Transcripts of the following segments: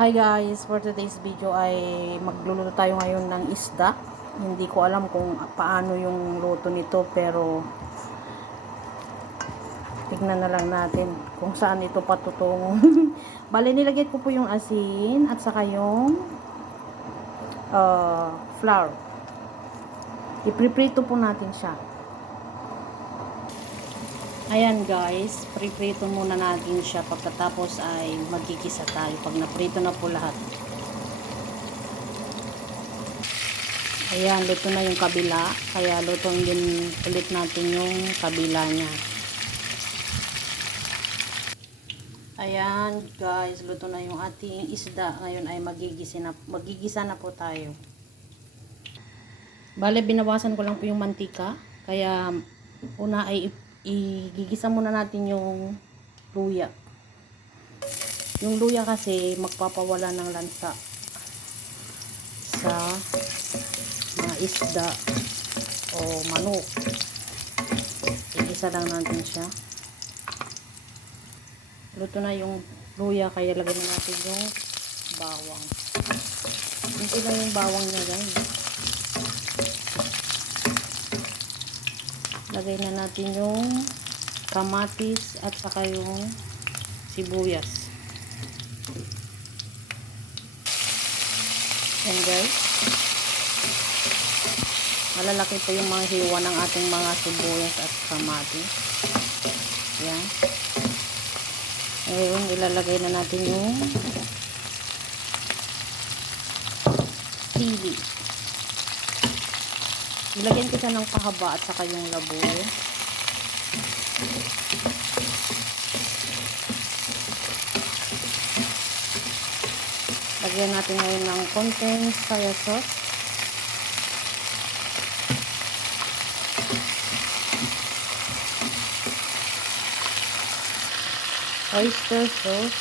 Hi guys, for today's video ay magluluto tayo ngayon ng isda. Hindi ko alam kung paano yung luto nito pero tignan na lang natin kung saan ito patutungo. Bale, nilagay ko po yung asin at saka yung flour. Ipriprito po natin siya. Ayan guys, priprito muna natin siya. Pagkatapos ay magkikisa tayo pag naprito na po lahat. Ayan, luto na yung kabila. Kaya lutuin din ulit natin yung kabila niya. Ayan guys, luto na yung ating isda. Ngayon ay magigisa na po tayo. Bale, binawasan ko lang po yung mantika. Kaya una ay igigisa muna natin yung luya. Yung luya kasi magpapawala ng lansa sa mga isda o manok. Igisa lang natin siya. Luto na yung luya kaya lagyan na natin yung bawang. Hindi lang yung bawang niya guys. Lagay na natin yung kamatis at saka yung sibuyas. Yan guys. Malalaki po yung mga hiwa ng ating mga sibuyas at kamatis. Yan. Ngayon, ilalagay na natin yung sili. Ilagyan ko siya ng pahaba at saka yung labuyo. Lagyan natin ngayon ng konting soya sauce. Oyster sauce.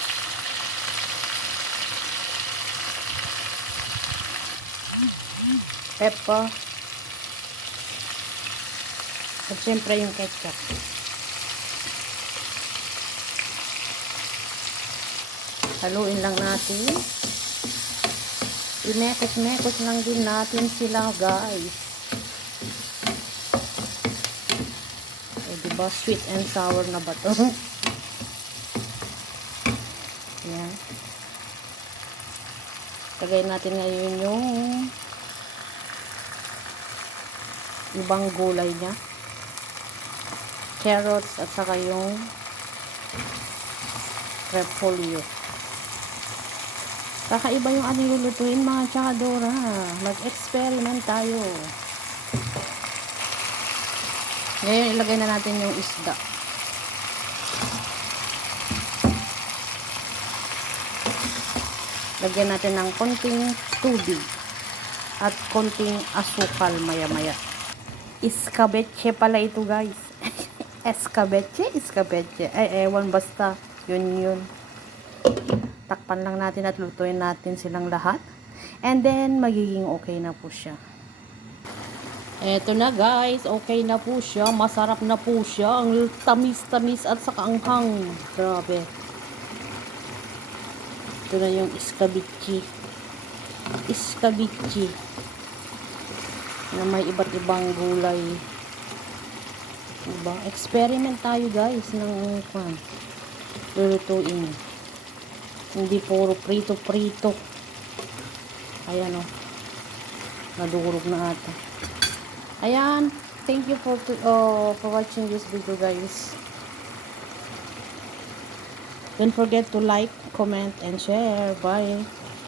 Pepper. At syempre yung ketchup. Haluin lang natin. Inekot-mekot lang din natin sila guys. O diba sweet and sour na ba to? Yan. Lagay natin ngayon yung ibang gulay niya. Carrots at saka yung repolyo. Kakaiba yung ating lulutuin mga tsakadora. Mag-experiment tayo. Ngayon ilagay na natin yung isda. Lagyan natin ng konting tubig at konting asukal maya-maya. Escabeche pala ito guys. Escabeche. Ay, ewan basta. Yun. Takpan lang natin at lutuin natin silang lahat. And then, magiging okay na po siya. Eto na guys. Okay na po siya. Masarap na po siya. Ang tamis-tamis at saka anghang. Grabe. Ito na yung escabeche. Escabeche. Na may iba't ibang gulay. Diba? Experiment tayo guys ng lulutuin. Hindi puro prito. Ayan o. Nadurog na ata. Ayan. Thank you for watching this video guys. Don't forget to like, comment, and share. Bye.